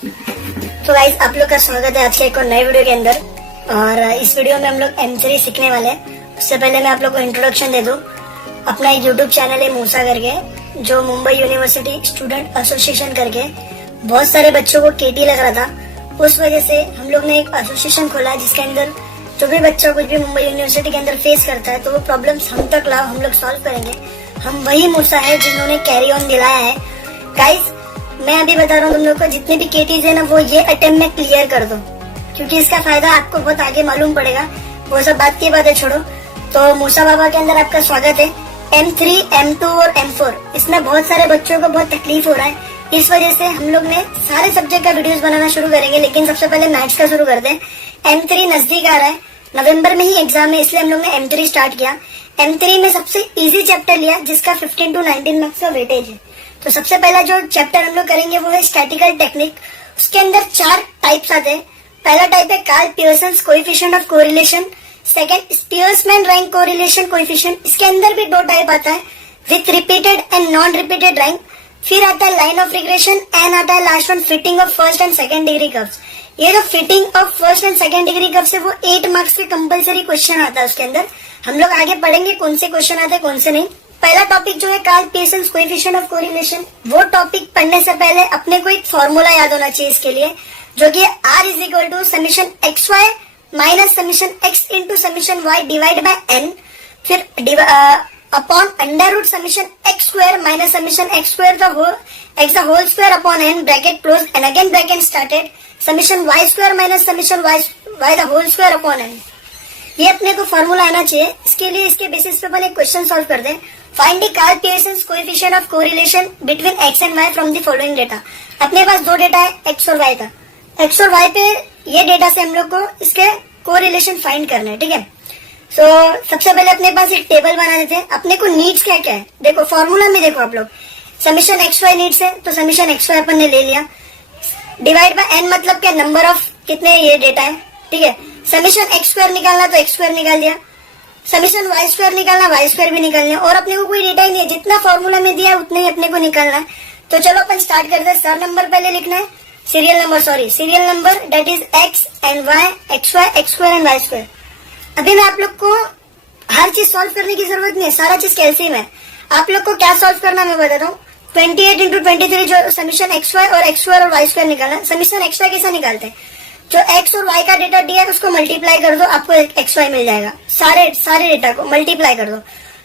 तो गाइस आप लोग का स्वागत है आपसे एक और नए वीडियो के अंदर। और इस वीडियो में हम लोग M3 सीखने वाले हैं। उससे पहले मैं आप लोग को इंट्रोडक्शन दे दूं। अपना एक यूट्यूब चैनल है मूसा करके, जो मुंबई यूनिवर्सिटी स्टूडेंट एसोसिएशन करके बहुत सारे बच्चों को केटी लग रहा था। उस वजह से हम लोग ने एक एसोसिएशन खोला जिसके अंदर जो भी बच्चा कुछ भी मुंबई यूनिवर्सिटी के अंदर फेस करता है तो वो प्रॉब्लम्स हम तक लाओ, हम लोग सॉल्व करेंगे। हम वही मूसा है जिन्होंने कैरी ऑन दिलाया है। गाइस मैं अभी बता रहा हूँ तुम लोग को, जितने भी केटीज है ना वो ये अटेम्प्ट में क्लियर कर दो, क्योंकि इसका फायदा आपको बहुत आगे मालूम पड़ेगा। वो सब बात की बातें छोड़ो। तो मूसा बाबा के अंदर आपका स्वागत है। M3, M2 और M4 इसमें बहुत सारे बच्चों को बहुत तकलीफ हो रहा है। इस वजह से हम लोग ने सारे सब्जेक्ट का वीडियोस बनाना शुरू करेंगे, लेकिन सबसे पहले मैथ्स का शुरू करते हैं। M3 नजदीक आ रहा है, नवंबर में ही एग्जाम है, इसलिए हम लोग ने M3 स्टार्ट किया। M3 में सबसे इजी चैप्टर लिया जिसका 15 to 19 मार्क्स का वेटेज है। तो सबसे पहला जो चैप्टर हम लोग करेंगे वो है स्टैटिकल टेक्निक। उसके अंदर 4 टाइप्स आते हैं। पहला टाइप है Karl Pearson's coefficient of correlation. Second Spearman rank correlation coefficient. इसके अंदर भी 2 टाइप आता है, with repeated and non repeated rank. फिर आता है लाइन ऑफ रिग्रेशन एंड आता है last one fitting of first and second degree curves. ये जो fitting of first and second degree curves है वो 8 मार्क्स के कंपलसरी क्वेश्चन आता है उसके अंदर। हम लोग आगे पढ़ेंगे कौन से क्वेश्चन आते हैं कौन से नहीं। पहला टॉपिक जो है Karl Pearson's coefficient of correlation, वो टॉपिक पढ़ने से पहले अपने को एक फॉर्मूला याद होना चाहिए इसके लिए, जो कि R is equal to summation x y minus summation x into summation y divide by n, फिर upon under root summation x square minus summation x square the whole square upon n bracket close and again bracket started summation y square minus summation y the whole square upon n. ये अपने को formula आना चाहिए। इसके लिए इसके basis पे अपन एक क्वेश्चन सॉल्व कर दें। Find the Karl Pearson's coefficient of correlation between X and Y from the following data. अपने पास 2 डेटा है, एक्स और वाई का। एक्स और वाई पे ये डेटा से हम लोग को इसके कोरिलेशन फाइंड करना है, ठीक है। तो सबसे पहले अपने पास एक टेबल बना देते हैं। अपने को नीड्स क्या क्या है देखो, फॉर्मूला में देखो आप लोग, समीशन एक्स वाई नीड्स है तो समीशन एक्स वाई अपन ने ले लिया, डिवाइड बाय एन मतलब क्या, नंबर ऑफ कितने ये डेटा है, ठीक है। समीशन एक्स स्क्वायर निकालना तो एक्स स्क्वायर निकाल दिया, समीशन वाई स्क्वायर निकालना वाई स्क्वायर भी निकाल लिया, और अपने को कोई डेटा ही नहीं है, जितना फॉर्मूला में दिया है उतना ही अपने को निकालना है। तो चलो अपन स्टार्ट करते हैं। सर नंबर पहले लिखना है, serial number that is X and Y, X Y X square and Y square. अभी मैं आप लोग को हर चीज सॉल्व करने की जरूरत नहीं है, सारा चीज कैल्सियम है। आप लोग को क्या सॉल्व करना मैं बताता हूँ। 28 इंटू 23 जो समीशन एक्स वाई और एक्स स्क्वायर और वाई स्क्वायर निकालना। समीशन एक्स वाई कैसा निकालते हैं, जो एक्स और वाई का डेटा दिया है उसको मल्टीप्लाई कर दो, आपको एक्स वाई मिल जाएगा। सारे डेटा को मल्टीप्लाई कर दो।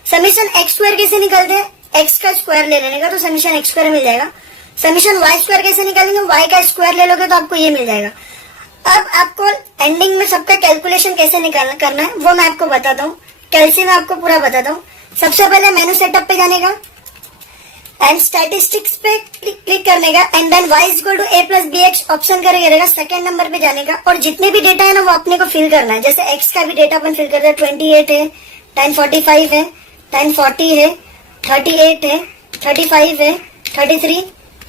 समीशन एक्स स्क्वायर कैसे निकालते हैं, एक्स का स्क्वायर ले लेने का तो समीशन एक्स स्क्वायर मिल जाएगा। समीशन वाई स्क्वायर कैसे निकालेंगे, वाई का स्क्वायर ले लोगे तो आपको ये मिल जाएगा। अब आपको एंडिंग में सबका कैलकुलेशन कैसे करना है वो मैं आपको बताता हूँ। कैल्सियम आपको पूरा बताता हूँ। सबसे पहले मेनू सेटअप पे जाने का एंड स्टैटिस्टिक्स पे क्लिक करने का and then y is equal to a plus B X option करके रहेगा। सेकंड नंबर पे जाने का और जितने भी डेटा है ना वो अपने को फिल करना है। जैसे x का भी डेटा अपन फिल करते हैं, 28 है, tan 45 है, tan 40 है, 38 है, 35 है, 33,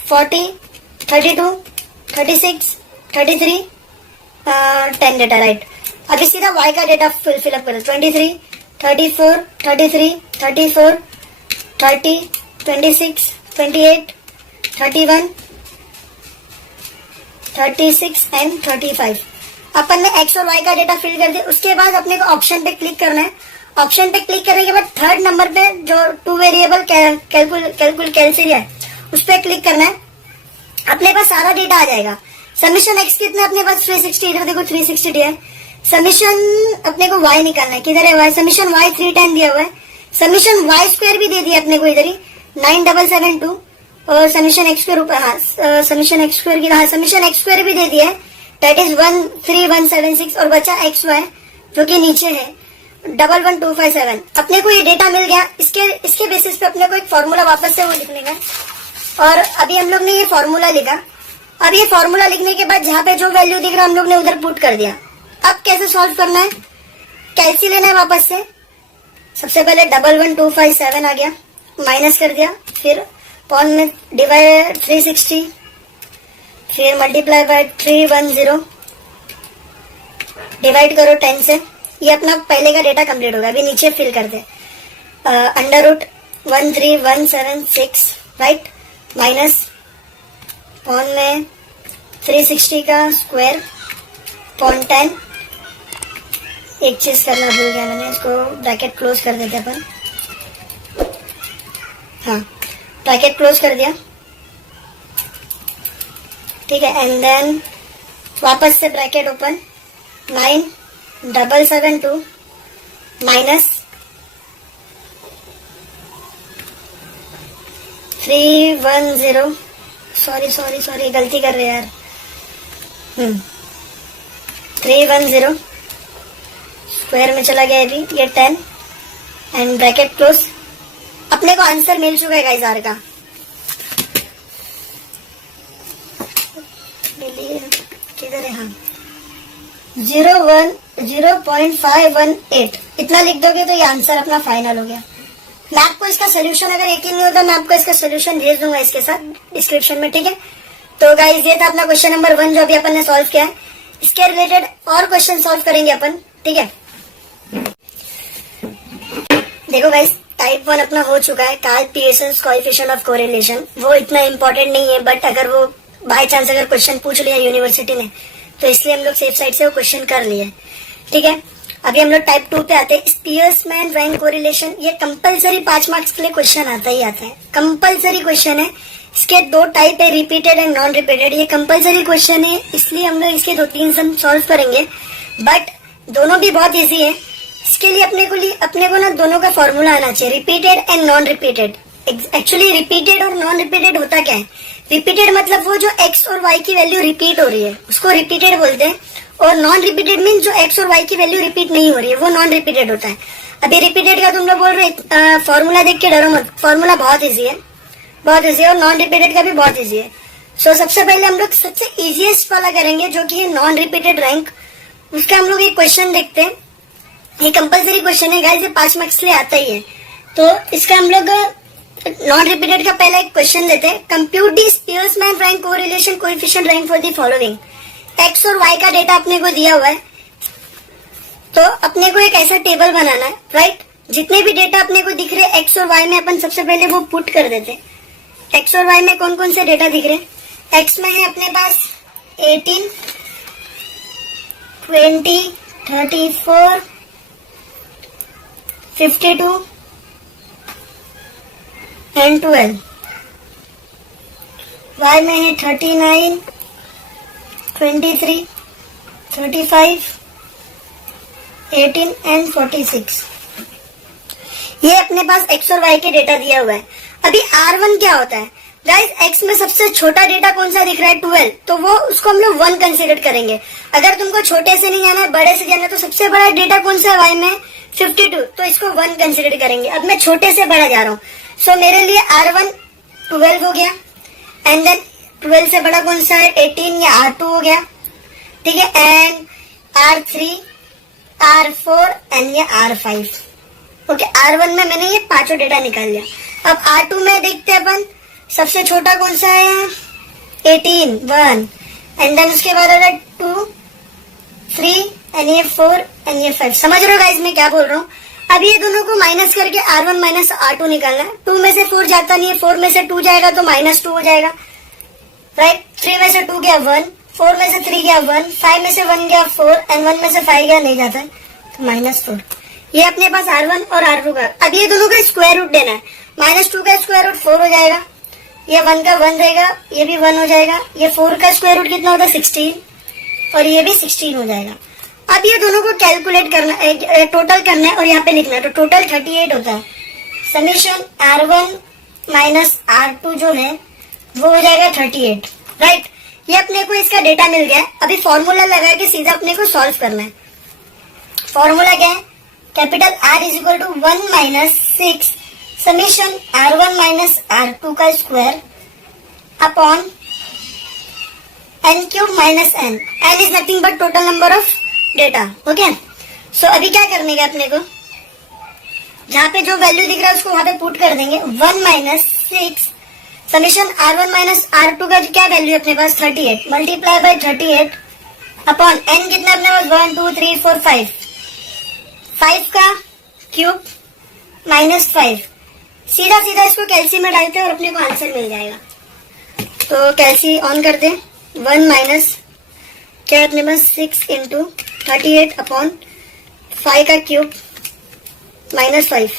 40, 32, 36, 33, 10 डेटा राइट। अभी सीधा y का डेटा फिलअप करो, 23, 34, 33, 34, 30, 26, 28, 31, 36 एंड 35। अपन ने एक्स और वाई का डेटा फिल कर दिया। उसके बाद अपने को ऑप्शन पे क्लिक करना है। ऑप्शन पे क्लिक करने के बाद थर्ड नंबर पे जो 2 वेरिएबल कैलकुलेट है उस पर क्लिक करना है। अपने पास सारा डेटा आ जाएगा। समीशन एक्स कितना अपने पास 360, इधर देखो 360 है। समीशन अपने को वाई निकालना है, किधर है वाई, समीशन वाई 310 दिया हुआ है। समीशन वाई स्क्वायर भी दे दिया अपने को इधर ही 9772, और समीशन एक्स स्क्वायर ऊपर, हाँ समीशन एक्स स्क्वायर की, हाँ समीशन एक्स स्क्वायर भी दे दिया है, दैट इज 13176, और बचा एक्स वाई जो कि नीचे है 11257। अपने को ये डेटा मिल गया। इसके बेसिस पे अपने को एक फॉर्मूला वापस से वो लिखने का, और अभी हम लोग ने ये फॉर्मूला लिखा। अब ये फॉर्मूला लिखने के बाद जहाँ पे जो वैल्यू दिख रहा हम लोग ने उधर पुट कर दिया। अब कैसे सॉल्व करना है, कैलसी लेना है वापस से। सबसे पहले 11257 आ गया, माइनस कर दिया, फिर पॉन में डिवाइड 360, फिर मल्टीप्लाई बाय 310, डिवाइड करो 10 से। ये अपना पहले का डेटा कंप्लीट होगा। अभी नीचे फिल कर दे, अंडर रूट 13176 राइट, माइनस पॉन में 360 का स्क्वायर 0.10। एक चीज करना भूल गया मैंने, इसको ब्रैकेट क्लोज कर देते अपन। हाँ, ब्रैकेट क्लोज कर दिया, ठीक है। एंड देन वापस से ब्रैकेट ओपन, 9772 माइनस 310। सॉरी गलती कर रहे यार। 310 स्क्वायर में चला गया अभी ये 10 एंड ब्रैकेट क्लोज। अपने को आंसर मिल चुका है गाइस आर का। किधर है? हाँ, 0.518 इतना लिख दोगे तो ये आंसर अपना फाइनल हो गया। मैं आपको इसका सोल्यूशन, अगर यकीन नहीं होता मैं आपको इसका सोल्यूशन भेज दूंगा इसके साथ डिस्क्रिप्शन में, ठीक है। तो गाइस ये था अपना क्वेश्चन नंबर 1 जो अभी अपन ने सॉल्व किया है। इसके रिलेटेड और क्वेश्चन सॉल्व करेंगे अपन, ठीक है। देखो गाइस, टाइप 1 अपना हो चुका है, Karl Pearson's coefficient of correlation. वो इतना इंपॉर्टेंट नहीं है, बट अगर वो बाय चांस अगर क्वेश्चन पूछ लिया यूनिवर्सिटी ने तो इसलिए हम लोग सेफ साइड से वो क्वेश्चन कर लिए, ठीक है। अभी हम लोग टाइप 2 पे आते हैं, स्पियर्समैन रैंक कोरिलेशन। ये कंपलसरी 5 मार्क्स के लिए क्वेश्चन आता ही आता है, कंपलसरी क्वेश्चन है। इसके 2 टाइप है, रिपीटेड एंड नॉन रिपीटेड। ये कंपलसरी क्वेश्चन है, इसलिए हम लोग इसके 2-3 सम सॉल्व करेंगे, बट दोनों भी बहुत इजी है। इसके लिए अपने को ना दोनों का फॉर्मूला आना चाहिए, repeated and non repeated. Actually repeated और नॉन रिपीटेड होता क्या है? रिपीटेड मतलब वो जो x और y की वैल्यू रिपीट हो रही है उसको रिपीटेड बोलते हैं, और नॉन रिपीटेड मीन जो x और y की वैल्यू रिपीट नहीं हो रही है वो नॉन रिपीटेड होता है। अभी रिपीटेड का तुम लोग बोल रहे फॉर्मूला देख के डरो मत, फॉर्मूला बहुत इजी है, बहुत इजी है, और नॉन रिपीटेड का भी बहुत इजी है। सो सबसे पहले हम लोग सबसे इजीएस्ट वाला करेंगे जो कि है नॉन रिपीटेड रैंक। उसका हम लोग एक क्वेश्चन देखते हैं, ये कंपलसरी क्वेश्चन है गाइस, ये 5 मार्क्स के लिए आता ही है। तो इसका हम लोग नॉन रिपीटेड का पहला एक क्वेश्चन देते हैं, compute the Spearman rank correlation coefficient rank for the following. X और वाई का डेटा अपने को दिया हुआ है, तो अपने को एक ऐसा टेबल बनाना है, राइट। जितने भी डेटा अपने को दिख रहे एक्स और वाई में अपन सबसे पहले वो पुट कर देते हैं। एक्स और वाई में कौन कौन से डेटा दिख रहे हैं? एक्स में है अपने पास 18, 20, 34, 52 एंड 12। वाई में है 39, 23, 35, 18 एंड 46। ये अपने पास एक्स और वाई के डेटा दिया हुआ है। अभी R1 क्या होता है गाइस? एक्स में सबसे छोटा डेटा कौन सा दिख रहा है? 12, तो वो उसको हम लोग 1 कंसिडर करेंगे। अगर तुमको छोटे से नहीं जाना है बड़े से जाना है तो सबसे बड़ा डेटा कौन सा है वाई में? 52, तो इसको 1 कंसिडर करेंगे। अब मैं छोटे से बड़ा जा रहा हूँ, सो मेरे लिए R1 12 हो गया, एंड देन 12 से बड़ा कौन सा है? 18 या R2 हो गया, ठीक है। एंड R3, R4 एंड ये R5। ओके, R1 में मैंने ये 5 डेटा निकाल लिया। अब R2 में देखते हैं अपन, सबसे छोटा कौन सा है? 18, 1, एंड देन उसके बाद अगर 2, 3 एंड ये 4 एंड ये 5। समझ रहे हो गाइस मैं क्या बोल रहा हूँ? अब ये दोनों को माइनस करके R1 माइनस R2 निकालना है। 2 में से 4 जाता नहीं है, 4 में से 2 जाएगा तो -2 हो जाएगा, राइट। 3 में से 2 गया 1, 4 में से 3 गया 1, 5 में से 1 गया 4 एंड 1 में से 5 गया नहीं जाता है तो -4। ये अपने पास R1 और R2 का। अब ये दोनों का स्क्वायर रूट देना है। -2 का स्क्वायर रूट 4 हो जाएगा, ये 1 का 1 रहेगा, ये भी 1 हो जाएगा। ये 4 का स्क्वायर रूट कितना होता है? 16, और ये भी 16 हो जाएगा। अब ये दोनों को कैलकुलेट करना है, टोटल करना है और यहाँ पे लिखना है, तो टोटल 38 होता है। समीशन R1 माइनस R2 जो है वो हो जाएगा 38, राइट। ये अपने को इसका डेटा मिल गया है। अभी फॉर्मूला लगा के सीधा अपने को सॉल्व करना है। फॉर्मूला क्या है? Capital R is equal to 1 minus 6 summation R1 minus R2 का square upon n cube minus n। n is nothing but total number of data, okay. So अभी क्या करने का अपने को, जहां पे जो वैल्यू दिख रहा है उसको वहां पे पुट कर देंगे। 1 minus 6 summation R1 minus R2 का क्या वैल्यू है अपने पास? 38 मल्टीप्लाई बाय 38 अपॉन n कितना अपने पास? 1 2 3 4 5, 5 का क्यूब माइनस 5। सीधा इसको कैल्सी में डालते हैं और अपने को आंसर मिल जाएगा। तो कैल्सी ऑन कर दे, 1 माइनस क्या है अपने पास 6 इंटू 38/5 का क्यूब -5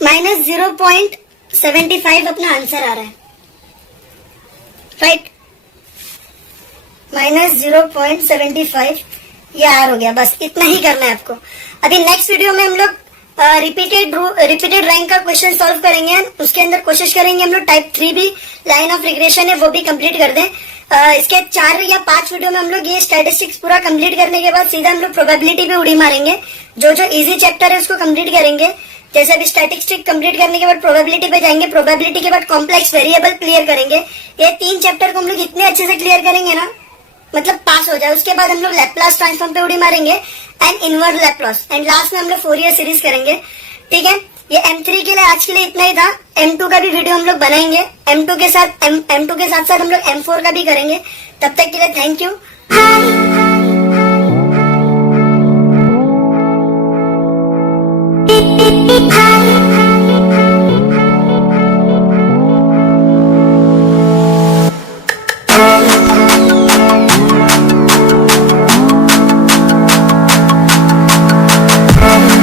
-0.75 अपना आंसर आ रहा है, राइट। -0.75 ये आर हो गया। बस इतना ही करना है आपको। अभी नेक्स्ट वीडियो में हम लोग रिपीटेड रैंक का क्वेश्चन सॉल्व करेंगे। उसके अंदर कोशिश करेंगे हम लोग टाइप 3 भी लाइन ऑफ रिग्रेशन है वो भी कंप्लीट कर दें। इसके 4 या 5 वीडियो में हम लोग ये स्टैटिस्टिक्स पूरा कंप्लीट करने के बाद सीधा हम लोग प्रोबेबिलिटी पे उड़ी मारेंगे। जो जो इजी चैप्टर है उसको कंप्लीट करेंगे। जैसे अभी स्टैटिस्टिक्स कंप्लीट करने के बाद प्रोबेबिलिटी पे जाएंगे, प्रोबेबिलिटी के बाद कॉम्प्लेक्स वेरिएबल क्लियर करेंगे। ये 3 चैप्टर को हम लोग इतने अच्छे से क्लियर करेंगे ना, मतलब पास हो जाए। उसके बाद हम लोग लैपलास ट्रांसफॉर्म पे उड़ी मारेंगे and inverse Laplace, and last में हम लोग फोरियर सीरीज करेंगे। ठीक है, ये M3 के लिए आज के लिए इतना ही था। M2 का भी वीडियो हम लोग बनाएंगे। M2 के साथ साथ हम लोग M4 का भी करेंगे। तब तक के लिए थैंक यू।